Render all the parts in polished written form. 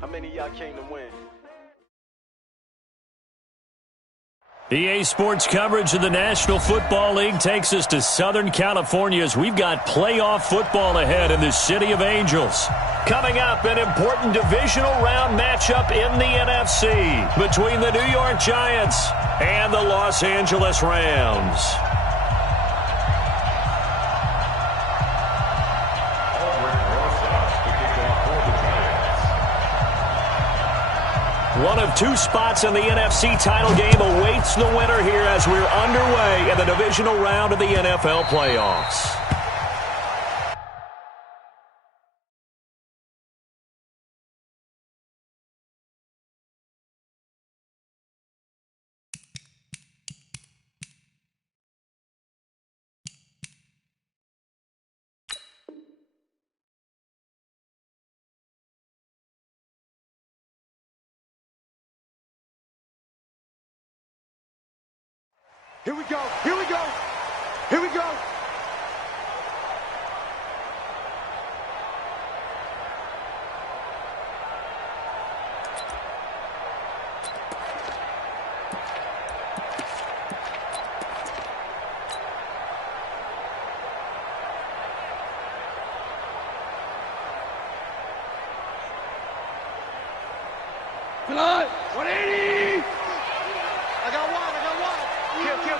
How many of y'all came to win? EA Sports coverage of the National Football League takes us to Southern California as we've got playoff football ahead in the City of Angels. Coming up, an important divisional round matchup in the NFC between the New York Giants and the Los Angeles Rams. One of two spots in the NFC title game awaits the winner here as we're underway in the divisional round of the NFL playoffs. Here we go, here we go, here we go. Come on, 180. I got one.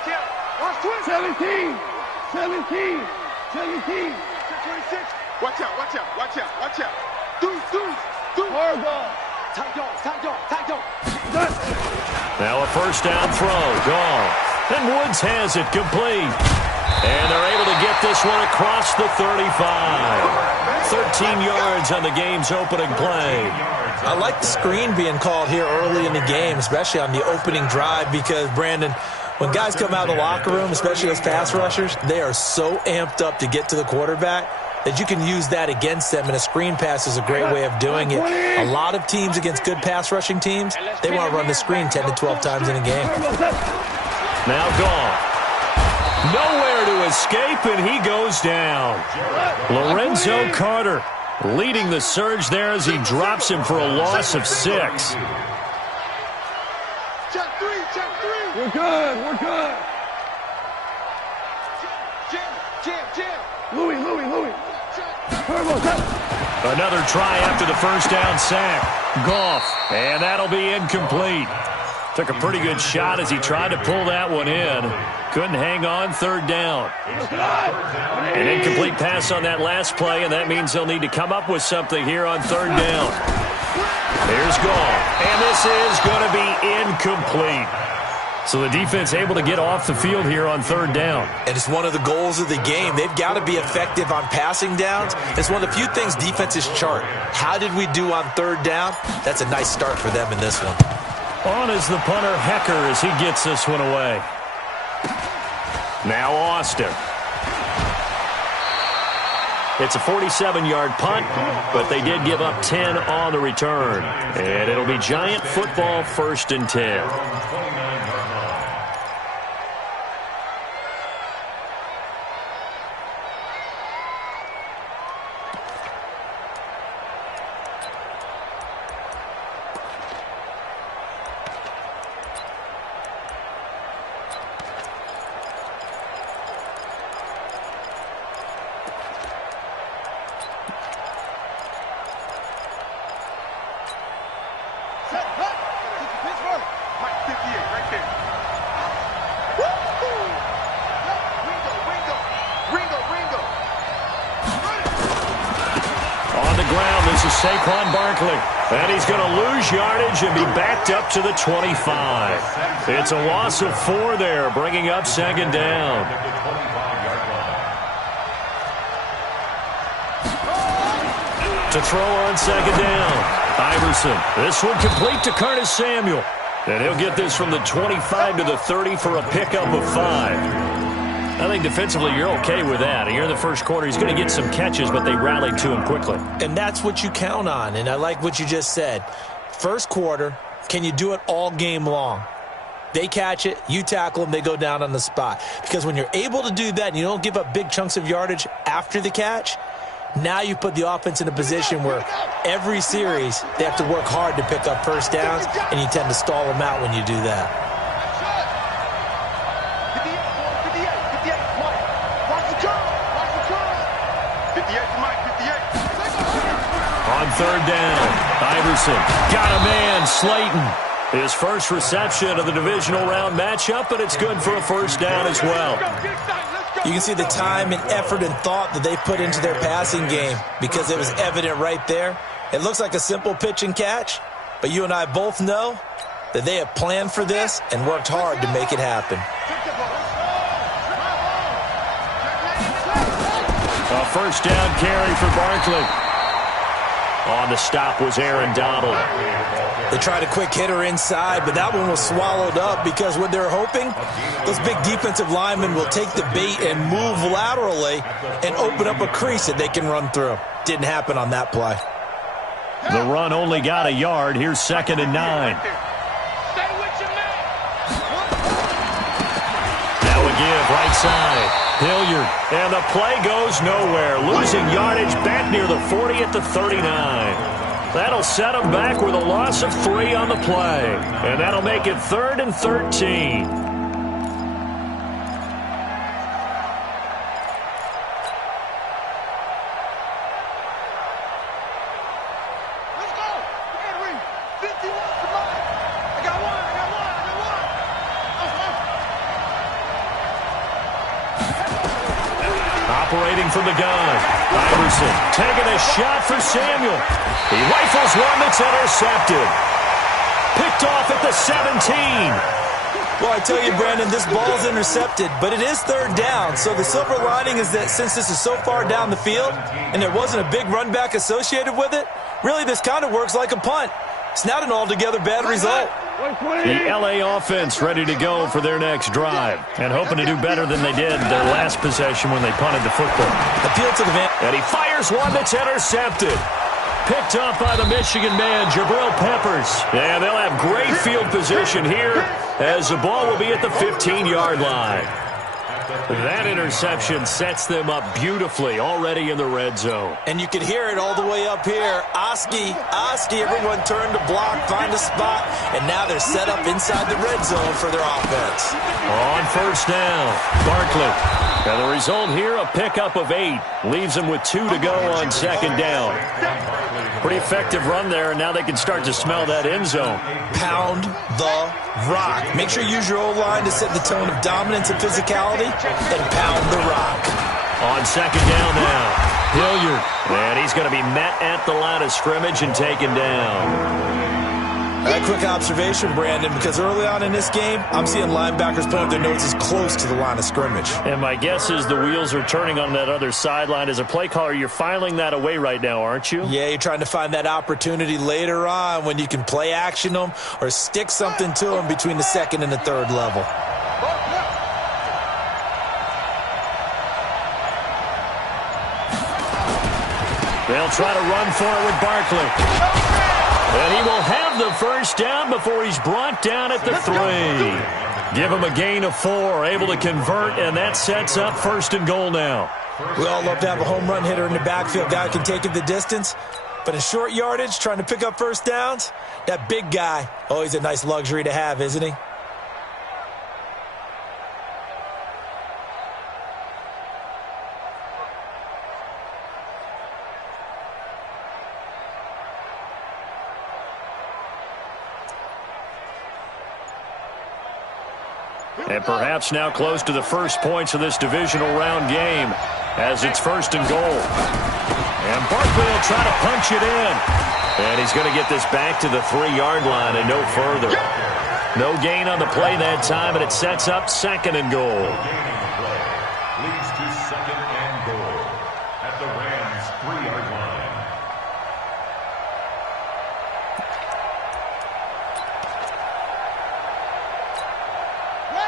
Kill. Watch 20. 17. 26. Watch out. Do. Horrible. Tight go. Now a first down throw. Gone. And Woods has it complete. And they're able to get this one across the 35. 13 yards on the game's opening play. I like the screen being called here early in the game, especially on the opening drive, because, Brandon, when guys come out of the locker room, especially as pass rushers, they are so amped up to get to the quarterback that you can use that against them, and a screen pass is a great way of doing it. A lot of teams against good pass rushing teams, they want to run the screen 10 to 12 times in a game. Now gone. Nowhere to escape, and he goes down. Lorenzo Carter leading the surge there as he drops him for a loss of 6. Check three. We're good. Jam. Louis. Another try after the first down sack. Goff, and that'll be incomplete. Took a pretty good shot as he tried to pull that one in. Couldn't hang on, third down. An incomplete pass on that last play, and that means they'll need to come up with something here on third down. Here's Goff, and this is going to be incomplete. So the defense able to get off the field here on third down. And it's one of the goals of the game. They've got to be effective on passing downs. It's one of the few things defenses chart. How did we do on third down? That's a nice start for them in this one. On is the punter, Hecker, as he gets this one away. Now Austin. It's a 47-yard punt, but they did give up 10 on the return. And it'll be Giant football, 1st and 10. Saquon Barkley, and he's going to lose yardage and be backed up to the 25. It's a loss of 4 there, bringing up 2nd down. To throw on 2nd down, Iverson. This one complete to Curtis Samuel, and he'll get this from the 25 to the 30 for a pickup of 5. I think defensively you're okay with that. Here in the first quarter, he's going to get some catches, but they rallied to him quickly. And that's what you count on, and I like what you just said. First quarter, can you do it all game long? They catch it, you tackle them, they go down on the spot. Because when you're able to do that and you don't give up big chunks of yardage after the catch, Now you put the offense in a position where every series they have to work hard to pick up first downs, and you tend to stall them out when you do that. On third down, Iverson got a man, Slayton. His first reception of the divisional round matchup, but it's good for a first down as well. You can see the time and effort and thought that they put into their passing game because it was evident right there. It looks like a simple pitch and catch, but you and I both know that they have planned for this and worked hard to make it happen. A first down carry for Barkley. On the stop was Aaron Donald. They tried a quick hitter inside, but that one was swallowed up because what they're hoping, those big defensive linemen will take the bait and move laterally and open up a crease that they can run through. Didn't happen on that play. The run only got a yard. Here's 2nd and 9. Now a give, right side. Hilliard, and the play goes nowhere. Losing yardage back near the 40 at the 39. That'll set them back with a loss of 3 on the play. And that'll make it 3rd and 13. Operating from the gun. Iverson taking a shot for Samuel. He rifles one that's intercepted. Picked off at the 17. Well, I tell you, Brandon, this ball's intercepted, but it is 3rd down. So the silver lining is that since this is so far down the field and there wasn't a big run back associated with it, really this kind of works like a punt. It's not an altogether bad result. The LA offense ready to go for their next drive and hoping to do better than they did their last possession when they punted the football. Appeal to the van. And he fires one that's intercepted. Picked up by the Michigan man, Jabril Peppers. And they'll have great field position here as the ball will be at the 15-yard line. That interception sets them up beautifully already in the red zone. And you can hear it all the way up here. Oski, everyone turned to block, find a spot, and now they're set up inside the red zone for their offense. On first down, Barkley. And the result here, a pickup of 8. Leaves them with 2 to go on 2nd down. Pretty effective run there, and now they can start to smell that end zone. Pound the rock. Make sure you use your O-line to set the tone of dominance and physicality, and pound the rock. On 2nd down now, Hilliard. And he's going to be met at the line of scrimmage and taken down. A quick observation, Brandon, because early on in this game, I'm seeing linebackers put up their noses close to the line of scrimmage. And my guess is the wheels are turning on that other sideline. As a play caller, you're filing that away right now, aren't you? Yeah, you're trying to find that opportunity later on when you can play action them or stick something to them between the 2nd and the 3rd level. They'll try to run for it with Barkley. And he will have the first down before he's brought down at the 3. Give him a gain of 4, able to convert, and that sets up 1st and goal now. We all love to have a home run hitter in the backfield. Guy can take it the distance. But in short yardage, trying to pick up first downs, that big guy, always a nice luxury to have, isn't he? And perhaps now close to the first points of this divisional round game as it's 1st and goal. And Barkley will try to punch it in. And he's going to get this back to the 3-yard line and no further. No gain on the play that time, and it sets up 2nd and goal. Leads to 2nd and goal at the Rams' 3-yard line.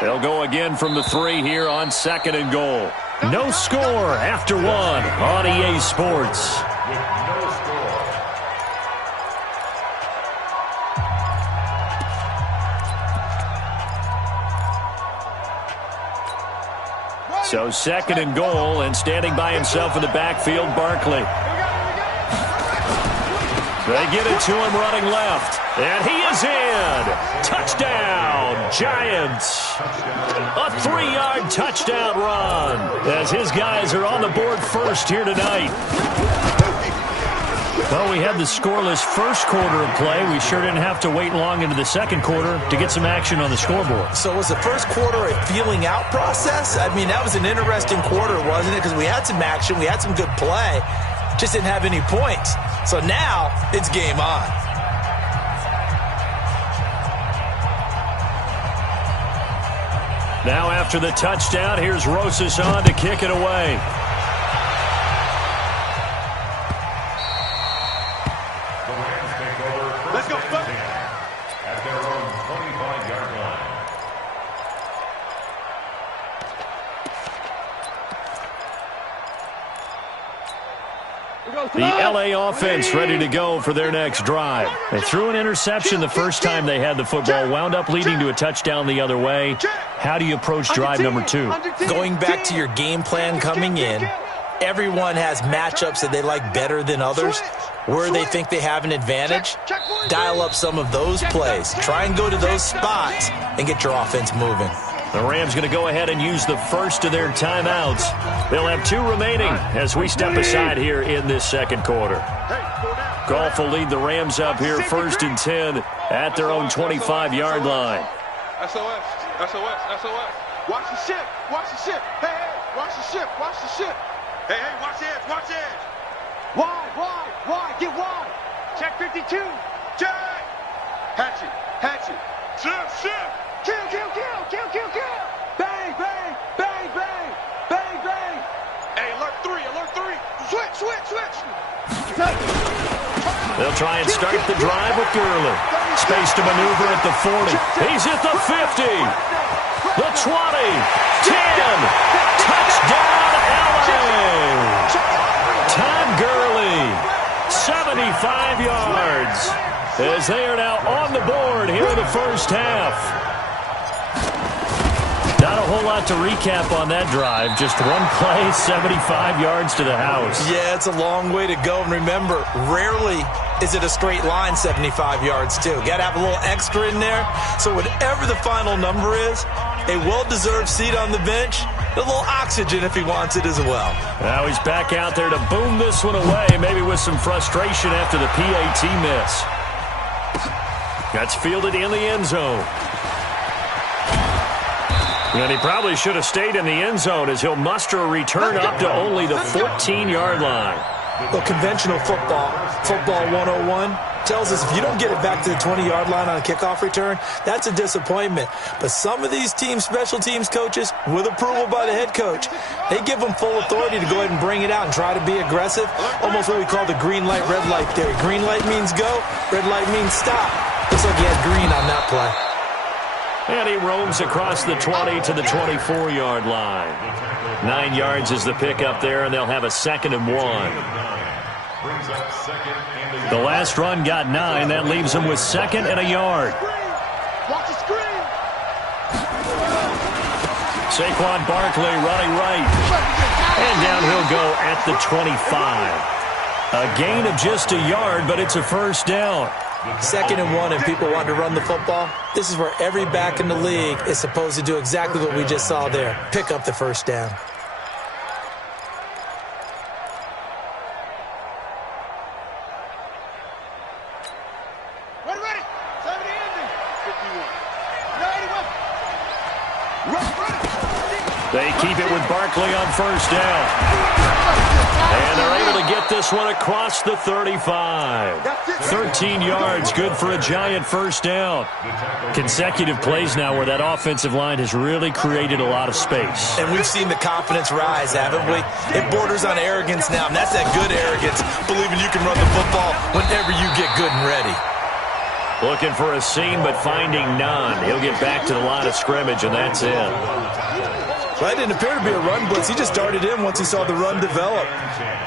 They'll go again from the 3 here on 2nd and goal. No score after 1 on EA Sports. With no score. So 2nd and goal, and standing by himself in the backfield, Barkley. They get it to him running left. And he is in. Touchdown, Giants. A 3-yard touchdown run as his guys are on the board first here tonight. Well, we had the scoreless first quarter of play. We sure didn't have to wait long into the second quarter to get some action on the scoreboard. So was the first quarter a feeling out process? I mean, that was an interesting quarter, wasn't it? Because we had some action, we had some good play, just didn't have any points. So now it's game on. Now after the touchdown, here's Rosas on to kick it away. Let's go, fuck. At their own 25-yard line. The LA offense ready to go for their next drive. They threw an interception the first time they had the football, wound up leading to a touchdown the other way. How do you approach drive number 2? Going back to your game plan coming in, everyone has matchups that they like better than others. Where they think they have an advantage, dial up some of those plays. Try and go to those spots and get your offense moving. The Rams going to go ahead and use the first of their timeouts. They'll have 2 remaining as we step aside here in this second quarter. Goff will lead the Rams up here 1st and 10 at their own 25-yard line. SOS, SOS, SOS. Watch the ship, watch the ship. Hey, hey, watch the ship, watch the ship. Hey, hey, watch the edge, watch the edge. Wide, get wide. Check 52. Check. Hatchet, hatchet. Ship. Kill. Bang. Hey, alert 3. Switch. They'll try and start the drive with Gurley. Space to maneuver at the 40. He's at the 50. The 20. 10. Touchdown, LA. Todd Gurley. 75 yards as they are now on the board here in the first half. Not a whole lot to recap on that drive. Just one play, 75 yards to the house. Yeah, it's a long way to go. And remember, rarely is it a straight line 75 yards, too. Got to have a little extra in there. So whatever the final number is, a well-deserved seat on the bench, a little oxygen if he wants it as well. Now he's back out there to boom this one away, maybe with some frustration after the PAT miss. That's fielded in the end zone. And he probably should have stayed in the end zone as he'll muster a return up to only the 14-yard line. Well, conventional football 101, tells us if you don't get it back to the 20-yard line on a kickoff return, that's a disappointment. But some of these special teams coaches, with approval by the head coach, they give them full authority to go ahead and bring it out and try to be aggressive, almost what we call the green light, red light theory. Green light means go, red light means stop. Looks like he had green on that play. And he roams across the 20 to the 24-yard line. 9 yards is the pickup there, and they'll have a 2nd and 1. The last run got 9. That leaves them with 2nd and a yard. Watch the screen. Saquon Barkley running right. And down he'll go at the 25. A gain of just a yard, but it's a first down. 2nd and 1 and people want to run the football. This is where every back in the league is supposed to do exactly what we just saw there. Pick up the first down. Ready. 70 ending. 51. They keep it with Barkley on first down. And they're able to get this one across the 35. 13 yards, good for a Giant first down. Consecutive plays now where that offensive line has really created a lot of space. And we've seen the confidence rise, haven't we? It borders on arrogance now, and that's that good arrogance, believing you can run the football whenever you get good and ready. Looking for a seam, but finding none. He'll get back to the line of scrimmage, and that's it. Well, that didn't appear to be a run blitz. He just darted in once he saw the run develop.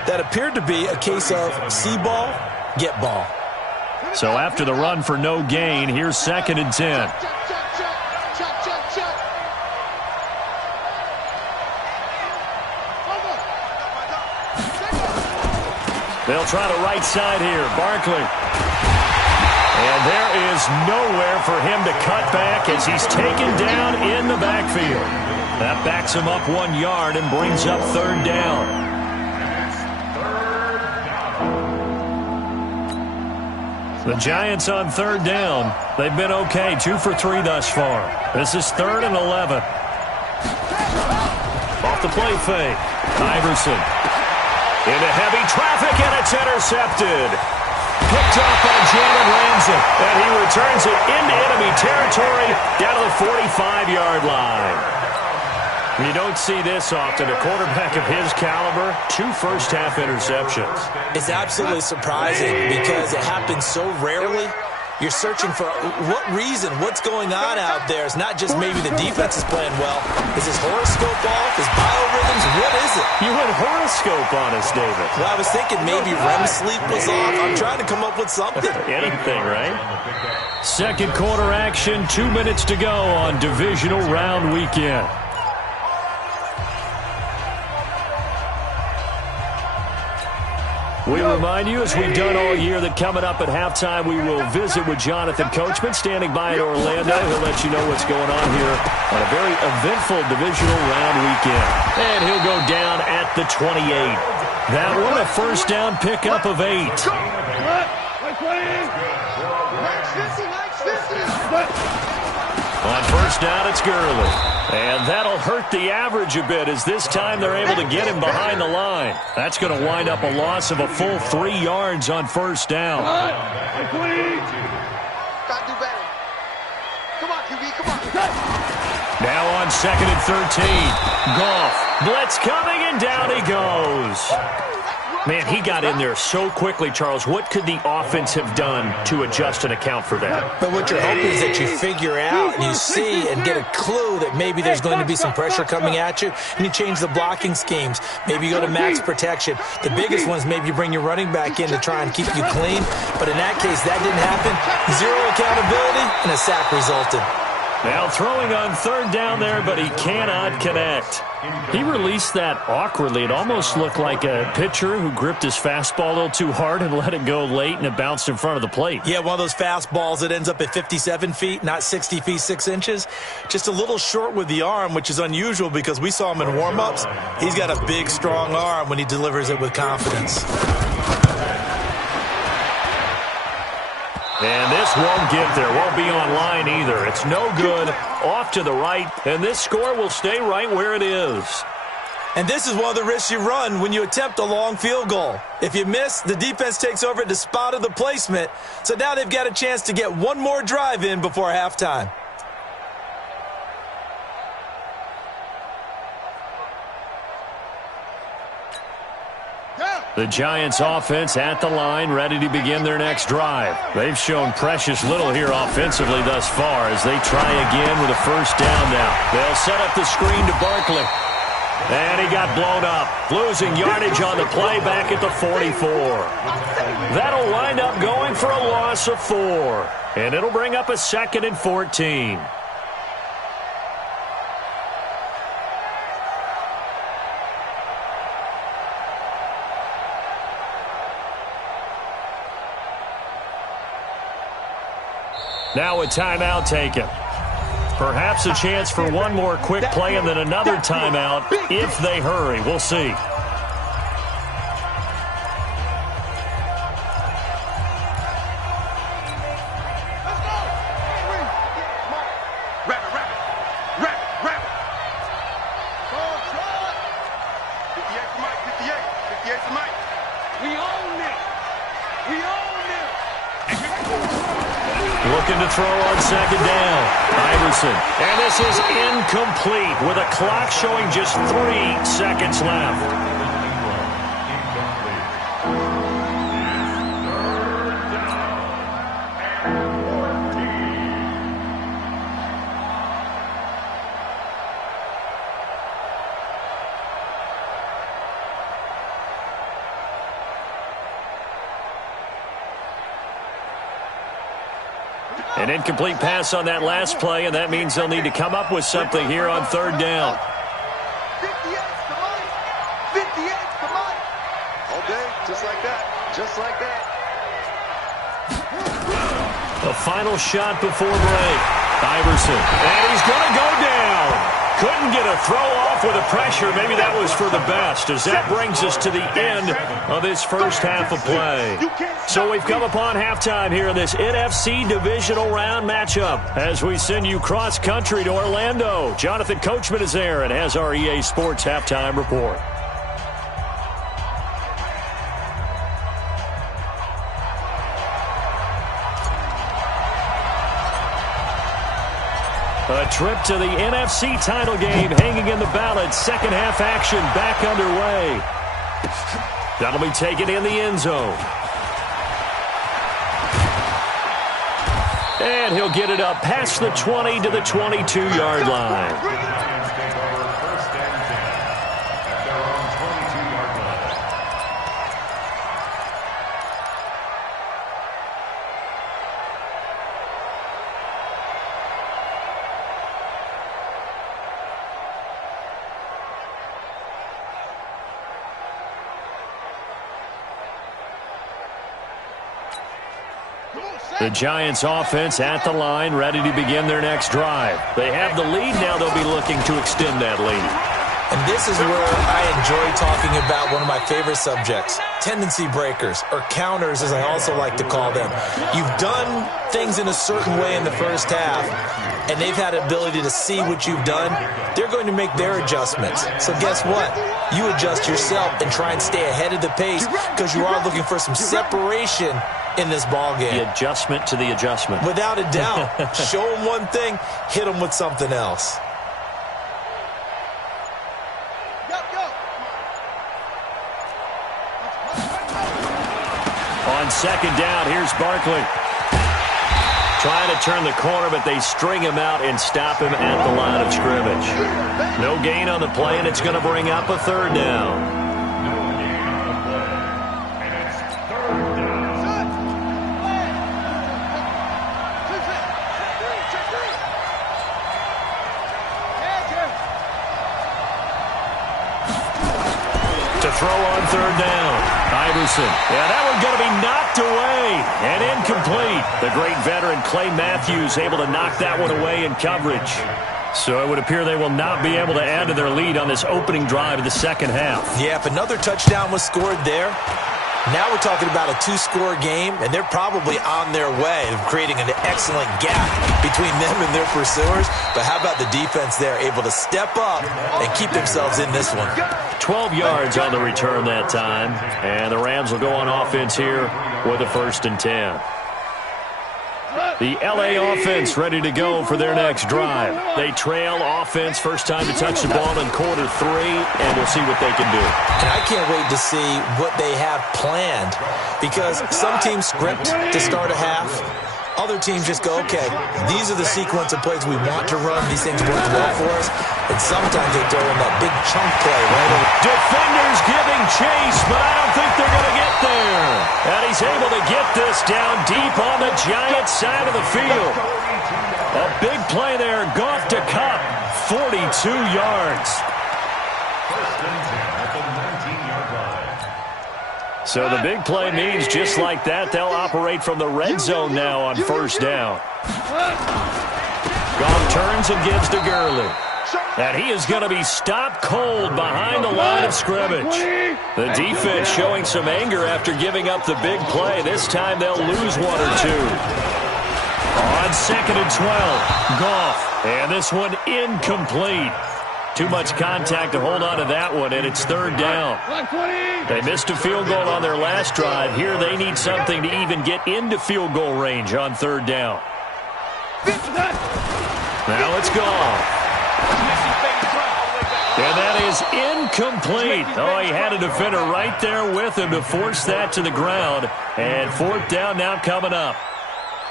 That appeared to be a case of see ball, get ball. So after the run for no gain, here's 2nd and 10. They'll try the right side here. Barkley. And there is nowhere for him to cut back as he's taken down in the backfield. That backs him up 1 yard and brings up third down. The Giants on third down. They've been okay, 2 for 3 thus far. This is 3rd and 11. Off the play fake. Iverson. Into heavy traffic, and it's intercepted. Picked off by Jalen Ramsey, and he returns it into enemy territory down to the 45-yard line. You don't see this often. A quarterback of his caliber, 2 first-half interceptions. It's absolutely surprising because it happens so rarely. You're searching for what reason, what's going on out there. It's not just maybe the defense is playing well. Is his horoscope off? His biorhythms? What is it? You went horoscope on us, David. Well, I was thinking maybe REM sleep was off. I'm trying to come up with something. Anything, right? Second quarter action, 2 minutes to go on divisional round weekend. We remind you, as we've done all year, that coming up at halftime, we will visit with Jonathan Coachman, standing by in Orlando. He'll let you know what's going on here on a very eventful divisional round weekend. And he'll go down at the 28. That one, a first down pickup of 8. On first down, it's Gurley. And that'll hurt the average a bit, as this time they're able to get him behind the line. That's going to wind up a loss of a full 3 yards on first down. Gotta do better. Come on, QB, come on. Now on 2nd and 13. Goff. Blitz coming, and down he goes. Man, he got in there so quickly, Charles. What could the offense have done to adjust and account for that? But what you're hoping is that you figure out and you see and get a clue that maybe there's going to be some pressure coming at you, and you change the blocking schemes. Maybe you go to max protection. The biggest one is maybe you bring your running back in to try and keep you clean. But in that case, that didn't happen. 0 accountability, and a sack resulted. Now throwing on third down there, but he cannot connect. He released that awkwardly. It almost looked like a pitcher who gripped his fastball a little too hard and let it go late, and it bounced in front of the plate. Yeah, one of those fastballs that ends up at 57 feet, not 60 feet, 6 inches. Just a little short with the arm, which is unusual because we saw him in warm-ups. He's got a big, strong arm when he delivers it with confidence. And this won't get there. Won't be online either. It's no good. Off to the right. And this score will stay right where it is. And this is one of the risks you run when you attempt a long field goal. If you miss, the defense takes over at the spot of the placement. So now they've got a chance to get one more drive in before halftime. The Giants offense at the line, ready to begin their next drive. They've shown precious little here offensively thus far as they try again with a first down now. They'll set up the screen to Barkley. And he got blown up, losing yardage on the play back at the 44. That'll wind up going for a loss of 4. And it'll bring up a 2nd and 14. Now a timeout taken. Perhaps a chance for one more quick play and then another timeout if they hurry. We'll see. Looking to throw on second down. Iverson. And this is incomplete with a clock showing just 3 seconds left. An incomplete pass on that last play, and that means they'll need to come up with something here on third down. 58's the money. 58's the money. All day, just like that. Just like that. The final shot before break. Iverson. And he's going to go down. Couldn't get a throw off with the pressure. Maybe that was for the best, as that brings us to the end of this first half of play. So we've come upon halftime here in this NFC divisional round matchup as we send you cross-country to Orlando. Jonathan Coachman is there and has our EA Sports halftime report. A trip to the NFC title game hanging in the balance. Second half action back underway. That'll be taken in the end zone. And he'll get it up past the 20 to the 22-yard line. The Giants offense at the line, ready to begin their next drive. They have the lead. Now they'll be looking to extend that lead. And this is where I enjoy talking about one of my favorite subjects, tendency breakers, or counters as I also like to call them. You've done things in a certain way in the first half, and they've had the ability to see what you've done. They're going to make their adjustments. So guess what? You adjust yourself and try and stay ahead of the pace because you are looking for some separation in this ball game. The adjustment to the adjustment. Without a doubt. Show them one thing, hit them with something else. On second down, here's Barkley. Trying to turn the corner, but they string him out and stop him at the line of scrimmage. No gain on the play, and it's going to bring up a third down. Throw on third down. Iverson. Yeah, that one going to be knocked away and incomplete. The great veteran Clay Matthews able to knock that one away in coverage. So it would appear they will not be able to add to their lead on this opening drive of the second half. Yeah, if another touchdown was scored there, now we're talking about a two-score game, and they're probably on their way of creating an excellent gap between them and their pursuers. But how about the defense there, able to step up and keep themselves in this one? 12 yards on the return that time, and the Rams will go on offense here with a 1st and 10. The LA offense ready to go for their next drive. They trail offense, first time to touch the ball in quarter 3, and we'll see what they can do. And I can't wait to see what they have planned, because some teams script to start a half. Other teams just go, okay, these are the sequence of plays we want to run. These things work well for us. And sometimes they throw in that big chunk play right over. Defenders giving chase, but I don't think they're going to get there. And he's able to get this down deep on the Giants side of the field. A big play there. Goff to Cup, 42 yards. So the big play means just like that, they'll operate from the red zone now on first down. Goff turns and gives to Gurley. And he is going to be stopped cold behind the line of scrimmage. The defense showing some anger after giving up the big play. This time they'll lose 1 or 2. On 2nd and 12, Goff. And this one incomplete. Too much contact to hold on to that one, and it's 3rd down. They missed a field goal on their last drive. Here they need something to even get into field goal range on 3rd down. Now it's Goff. And that is incomplete. Oh, he had a defender right there with him to force that to the ground. And 4th down now coming up.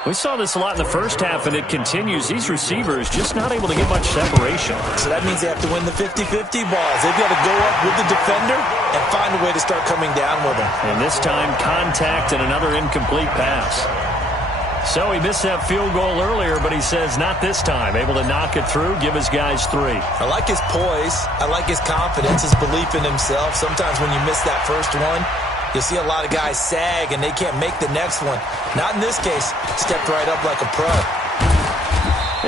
We saw this a lot in the first half, and it continues. These receivers just not able to get much separation. So that means they have to win the 50-50 balls. They've got to go up with the defender and find a way to start coming down with them. And this time, contact and another incomplete pass. So he missed that field goal earlier, but he says not this time. Able to knock it through, give his guys 3. I like his poise. I like his confidence, his belief in himself. Sometimes when you miss that first one, you'll see a lot of guys sag and they can't make the next one. Not in this case. Stepped right up like a pro.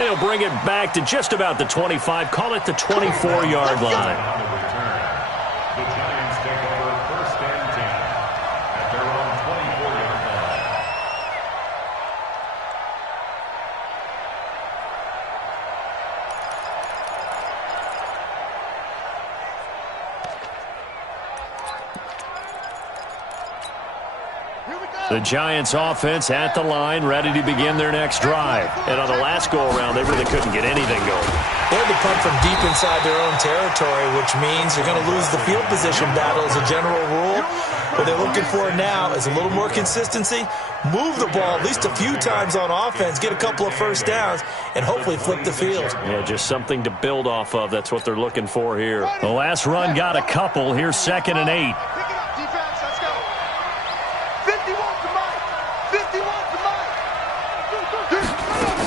He'll bring it back to just about the 25. Call it the 24-yard line. On the return, the Giants take over 1st and 10 at their own 24-yard line. The Giants offense at the line, ready to begin their next drive. And on the last go-around, they really couldn't get anything going. They had to punt from deep inside their own territory, which means you're going to lose the field position battle as a general rule. What they're looking for now is a little more consistency, move the ball at least a few times on offense, get a couple of first downs, and hopefully flip the field. Yeah, just something to build off of. That's what they're looking for here. The last run got a couple. Here's 2nd and 8.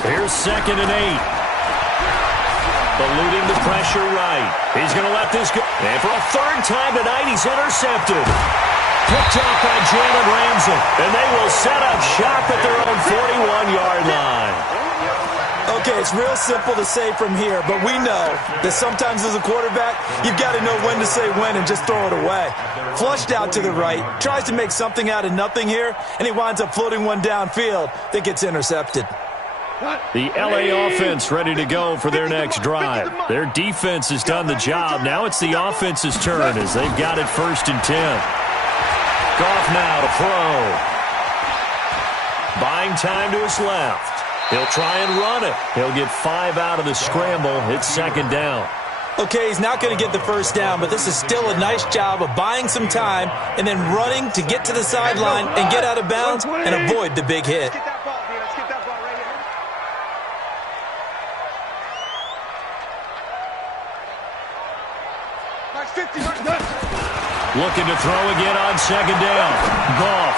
Here's 2nd and 8. Eluding the pressure right. He's going to let this go. And for a 3rd time tonight, he's intercepted. Picked up by Jalen Ramsey. And they will set up shop at their own 41-yard line. Okay, it's real simple to say from here, but we know that sometimes as a quarterback, you've got to know when to say when and just throw it away. Flushed out to the right, tries to make something out of nothing here, and he winds up floating one downfield that gets intercepted. The LA offense ready to go for their next drive. Their defense has done the job. Now it's the offense's turn as they've got it 1st and 10. Goff now to throw. Buying time to his left. He'll try and run it. He'll get 5 out of the scramble. It's 2nd down. Okay, he's not going to get the first down, but this is still a nice job of buying some time and then running to get to the sideline and get out of bounds and avoid the big hit. Looking to throw again on 2nd down. Goff.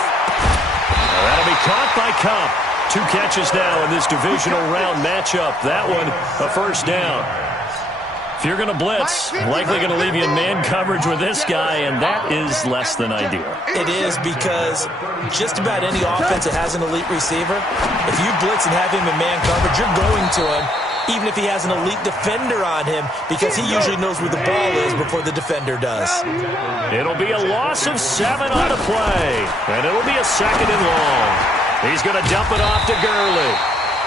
That'll be caught by Cup. 2 catches now in this divisional round matchup. That one, a 1st down. If you're going to blitz, likely going to leave you in man coverage with this guy, and that is less than ideal. It is because just about any offense that has an elite receiver, if you blitz and have him in man coverage, you're going to him, even if he has an elite defender on him, because he usually knows where the ball is before the defender does. It'll be a loss of 7 on the play, and it'll be a 2nd and long. He's going to dump it off to Gurley.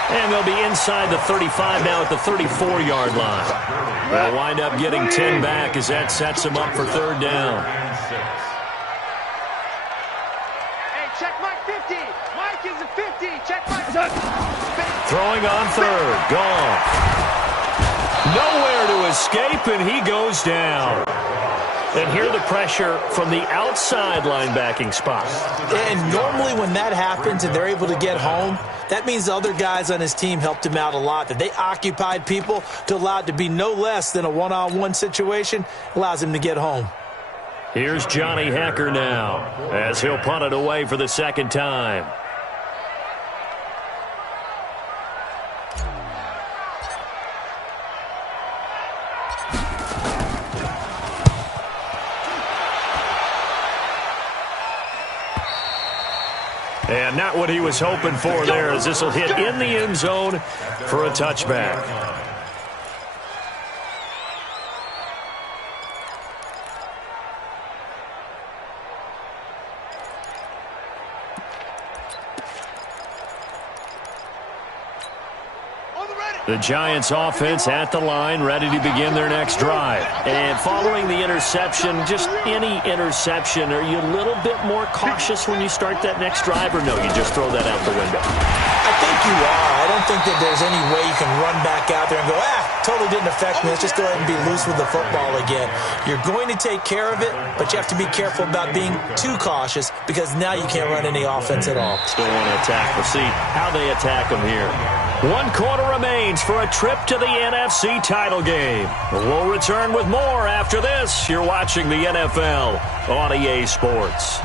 And they'll be inside the 35 now at the 34-yard line. They'll wind up getting 10 back as that sets them up for 3rd down. Hey, check Mike 50. Mike is a 50. Check Mike. Throwing on 3rd. Gone. Nowhere to escape, and he goes down. And here the pressure from the outside linebacking spot. And normally when that happens and they're able to get home, that means the other guys on his team helped him out a lot, that they occupied people to allow it to be no less than a one-on-one situation, allows him to get home. Here's Johnny Hecker now as he'll punt it away for the 2nd time. And not what he was hoping for there, as this will hit in the end zone for a touchback. The Giants offense at the line, ready to begin their next drive. And following the interception, just any interception, are you a little bit more cautious when you start that next drive, or no, you just throw that out the window? I think you are. I don't think that there's any way you can run back out there and go, totally didn't affect me. Let's just go ahead and be loose with the football again. You're going to take care of it, but you have to be careful about being too cautious because now you can't run any offense at all. Still want to attack. We'll see how they attack them here. 1 quarter remains for a trip to the NFC title game. We'll return with more after this. You're watching the NFL on EA Sports.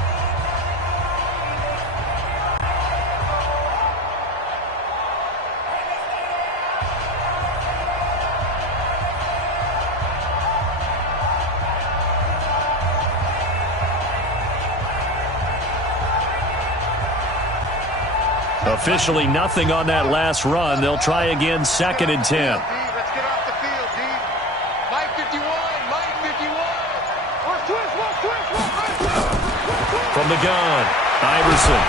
Officially nothing on that last run. They'll try again, 2nd and 10. Let's get off the field, D. Mike 51, Mike 51. From the gun, Iverson.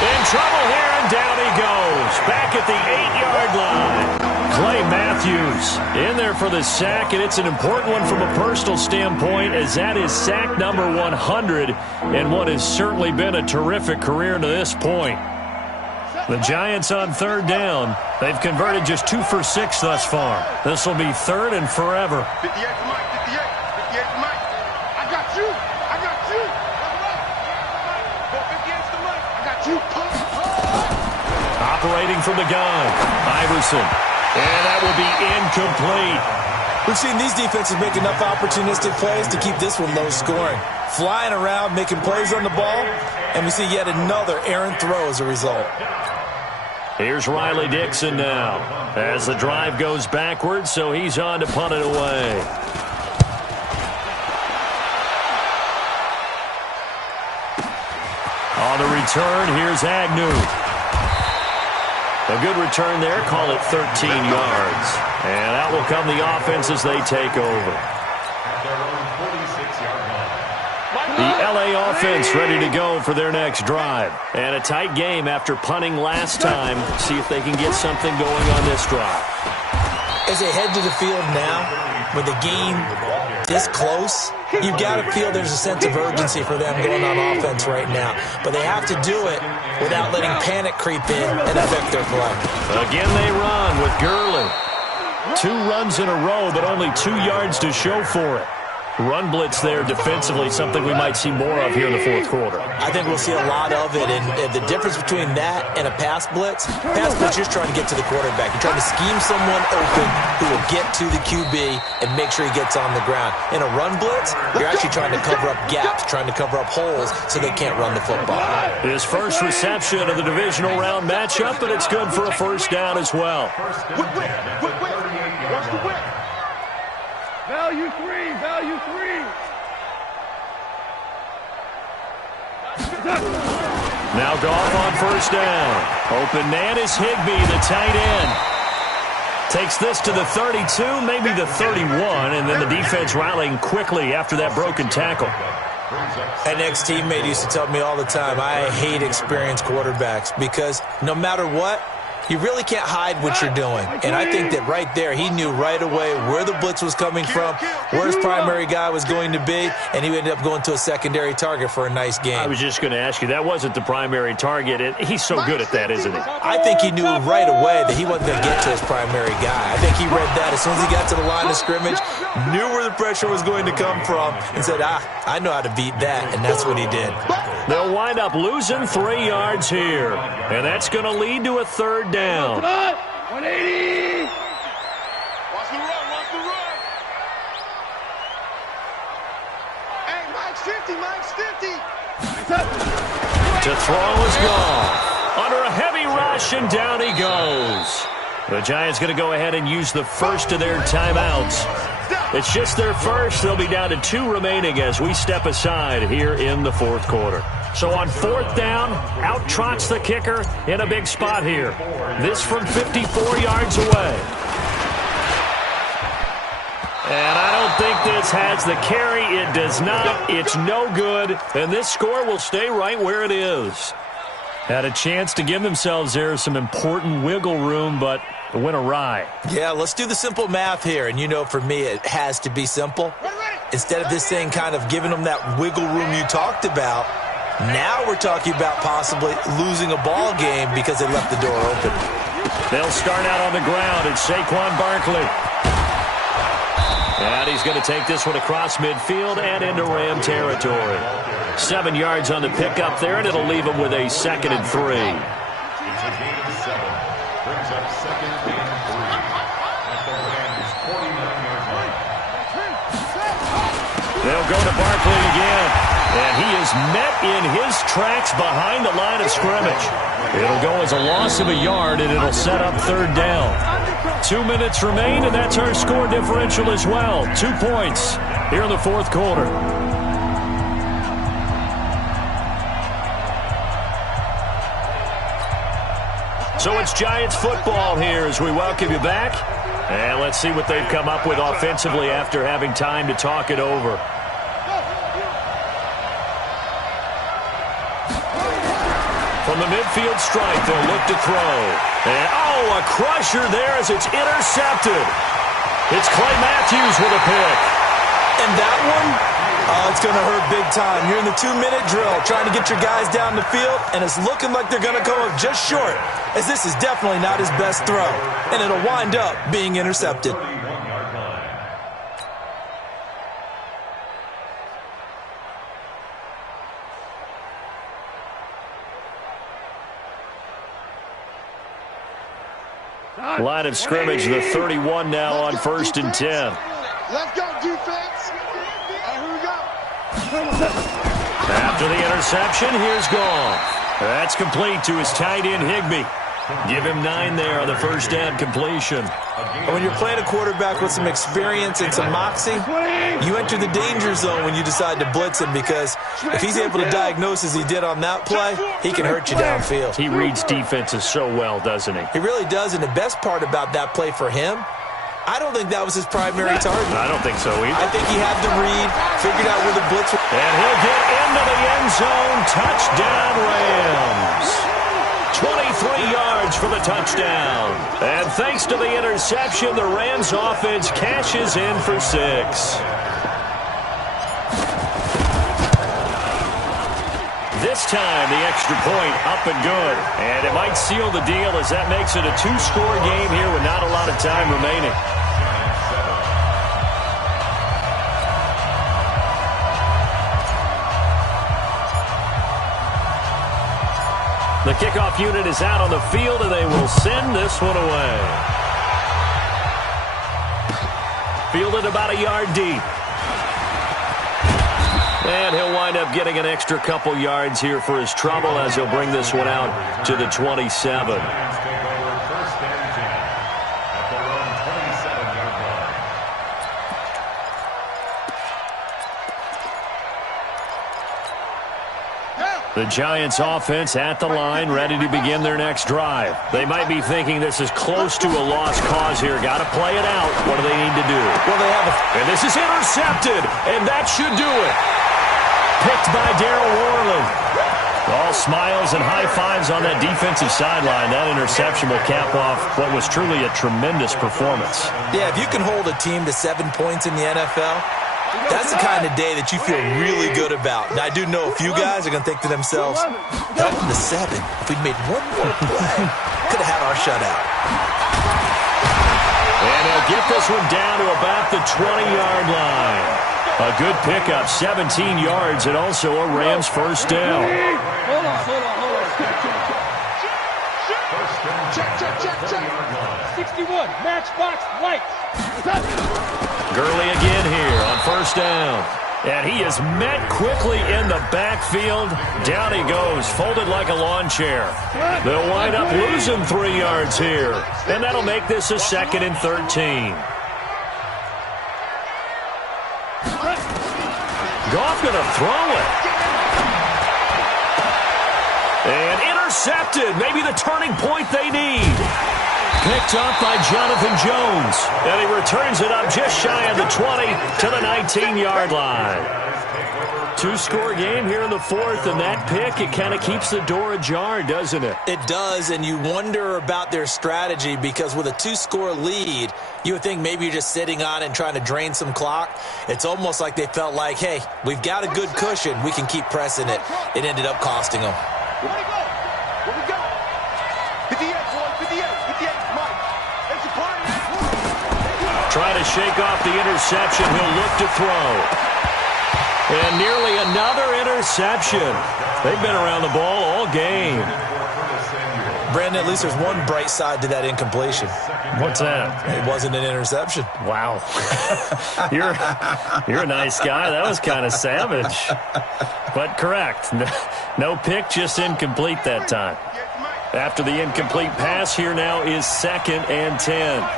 In trouble here, and down he goes. Back at the 8-yard line. Clay Matthews in there for the sack, and it's an important one from a personal standpoint, as that is sack number 100 in what has certainly been a terrific career to this point. The Giants on 3rd down. They've converted just 2 for 6 thus far. This will be 3rd and forever. 58 for Mike, 58. 58 for Mike. I got you. I got you. Go 58 for Mike. I got you. Operating from the gun, Iverson. And that will be incomplete. We've seen these defenses make enough opportunistic plays to keep this one low scoring. Flying around, making plays on the ball, and we see yet another errant throw as a result. Here's Riley Dixon now as the drive goes backwards, so he's on to punt it away. On the return, here's Agnew. A good return there, call it 13 yards. And out will come the offense as they take over. The LA offense ready to go for their next drive. And a tight game after punting last time. See if they can get something going on this drive. As they head to the field now, with the game this close, you've got to feel there's a sense of urgency for them going on offense right now. But they have to do it without letting panic creep in and affect their play. Again they run with Gurley. 2 runs in a row, but only 2 yards to show for it. Run blitz there defensively, something we might see more of here in the 4th quarter. I think we'll see a lot of it, and the difference between that and a pass blitz, you're trying to get to the quarterback. You're trying to scheme someone open who will get to the QB and make sure he gets on the ground. In a run blitz, you're actually trying to cover up gaps, trying to cover up holes so they can't run the football. His first reception of the divisional round matchup, but it's good for a 1st down as well. Quick, watch the whip. Value 3, value 3. Now Goff on 1st down. Open man is Higbee, the tight end. Takes this to the 32, maybe the 31, and then the defense rallying quickly after that broken tackle. An ex-teammate used to tell me all the time, I hate experienced quarterbacks because no matter what, you really can't hide what you're doing. And I think that right there, he knew right away where the blitz was coming from, where his primary guy was going to be, and he ended up going to a secondary target for a nice game. I was just going to ask you, that wasn't the primary target. He's so good at that, isn't he? I think he knew right away that he wasn't going to get to his primary guy. I think he read that as soon as he got to the line of scrimmage, knew where the pressure was going to come from, and said, I know how to beat that, and that's what he did. They'll wind up losing 3 yards here, and that's going to lead to a 3rd down. 180. Watch the run. Hey, Mike's 50, Mike's 50. To throw is gone. Under a heavy rush, and down he goes. The Giants going to go ahead and use the first of their timeouts. It's just their first. They'll be down to 2 remaining as we step aside here in the 4th quarter. So on 4th down, out trots the kicker in a big spot here. This from 54 yards away. And I don't think this has the carry. It does not. It's no good. And this score will stay right where it is. Had a chance to give themselves there some important wiggle room, but it went awry. Yeah, let's do the simple math here. And you know, for me, it has to be simple. Instead of this thing kind of giving them that wiggle room you talked about, now we're talking about possibly losing a ball game because they left the door open. They'll start out on the ground. It's Saquon Barkley. And he's going to take this one across midfield and into Ram territory. 7 yards on the pickup there, and it'll leave him with a 2nd and 3. It's a gain of 7. Brings up 2nd and 3. At the Rams' 49-yard line. They'll go to Barkley again. And he is met in his tracks behind the line of scrimmage. It'll go as a loss of a yard, and it'll set up 3rd down. 2 minutes remain, and that's our score differential as well. 2 points here in the 4th quarter. So it's Giants football here as we welcome you back. And let's see what they've come up with offensively after having time to talk it over. From the midfield stripe, they'll look to throw. And, a crusher there as it's intercepted. It's Clay Matthews with a pick. And that one, it's going to hurt big time. You're in the 2-minute drill trying to get your guys down the field, and it's looking like they're going to come up just short, as this is definitely not his best throw. And it'll wind up being intercepted. Line of scrimmage, the 31 now on 1st and 10. Let's go, defense. And here we go. After the interception, here's Goff. That's complete to his tight end, Higbee. Give him 9 there on the first down completion. When you're playing a quarterback with some experience and some moxie, you enter the danger zone when you decide to blitz him, because if he's able to diagnose as he did on that play, he can hurt you downfield. He reads defenses so well, doesn't he? He really does, and the best part about that play for him, I don't think that was his primary target. I don't think so either. I think he had the read, figured out where the blitz was. And he'll get into the end zone. Touchdown, Rams. 23 yards for the touchdown. And thanks to the interception, the Rams offense cashes in for 6. This time, the extra point up and good. And it might seal the deal as that makes it a 2-score game here with not a lot of time remaining. The kickoff unit is out on the field, and they will send this one away. Fielded about a yard deep. And he'll wind up getting an extra couple yards here for his trouble as he'll bring this one out to the 27. The Giants offense at the line, ready to begin their next drive. They might be thinking this is close to a lost cause here. Got to play it out. What do they need to do? Well, they have and this is intercepted, and that should do it. Picked by Darryl Worley. All smiles and high fives on that defensive sideline. That interception will cap off what was truly a tremendous performance. Yeah, if you can hold a team to 7 points in the NFL, that's the kind of day that you feel really good about. And I do know a few guys are going to think to themselves, held them to 7. If we'd made one more play, could have had our shutout. And they'll get this one down to about the 20-yard line. A good pickup, 17 yards, and also a Rams first down. Hold on. Check. 61, matchbox, lights. Gurley again here on first down. And he is met quickly in the backfield. Down he goes, folded like a lawn chair. They'll wind up losing 3 yards here. And that'll make this a 2nd and 13. Goff going to throw it. And intercepted. Maybe the turning point they need. Picked up by Jonathan Jones. And he returns it up just shy of the 20 to the 19-yard line. 2-score game here in the 4th, and that pick, it kind of keeps the door ajar, doesn't it? It does, and you wonder about their strategy, because with a 2-score lead, you would think maybe you're just sitting on it and trying to drain some clock. It's almost like they felt like, hey, we've got a good cushion. We can keep pressing it. It ended up costing them. Where we go? 58, boy, 58, Mike. It's a party. Trying to shake off the interception. He'll look to throw. And nearly another interception. They've been around the ball all game. Brandon, at least there's one bright side to that incompletion. What's that? It wasn't an interception. Wow. You're a nice guy. That was kind of savage. But correct. No pick, just incomplete that time. After the incomplete pass, here now is 2nd and 10.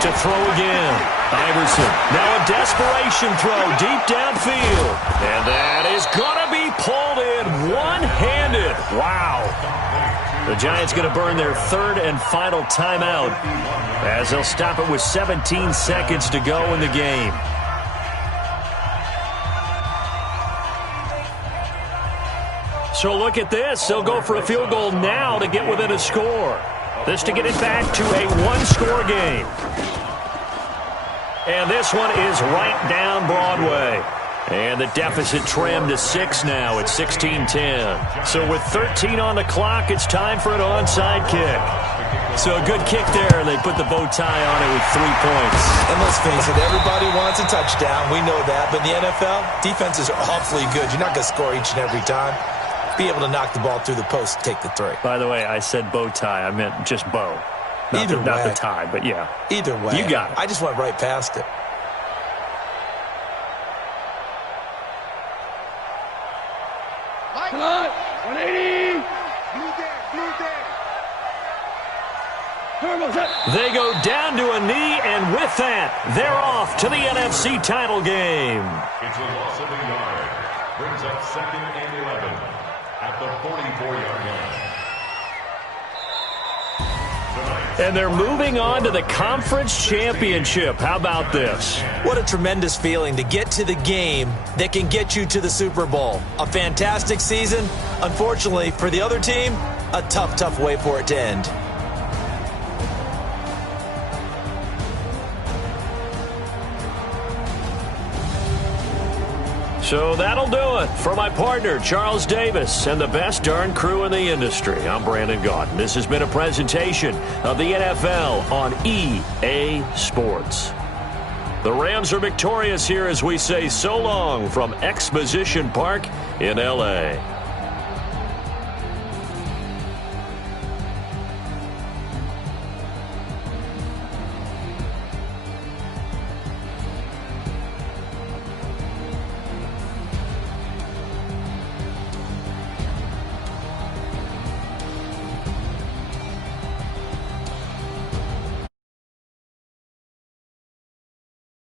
To throw again. Iverson. Now a desperation throw deep downfield. And that is going to be pulled in one Wow. The Giants going to burn their third and final timeout as they'll stop it with 17 seconds to go in the game. So look at this. They'll go for a field goal now to get within a score. This to get it back to a one-score game. And this one is right down Broadway. And the deficit trimmed to 6 now at 16-10. So with 13 on the clock, it's time for an onside kick. So a good kick there. They put the bow tie on it with 3 points. And let's face it, everybody wants a touchdown. We know that. But in the NFL, defenses are awfully good. You're not going to score each and every time. Be able to knock the ball through the post and take the 3. By the way, I said bow tie. I meant just bow. Not the tie, but yeah. Either way. You got it. I just went right past it. Come on, 180. They go down to a knee, and with that, they're off to the NFC title game. It's a loss of a yard. Brings up 2nd and 11 at the 44-yard line. And they're moving on to the conference championship. How about this? What a tremendous feeling to get to the game that can get you to the Super Bowl. A fantastic season. Unfortunately, for the other team, a tough, tough way for it to end. So that'll do it. For my partner, Charles Davis, and the best darn crew in the industry, I'm Brandon Gaudin. This has been a presentation of the NFL on EA Sports. The Rams are victorious here as we say so long from Exposition Park in L.A.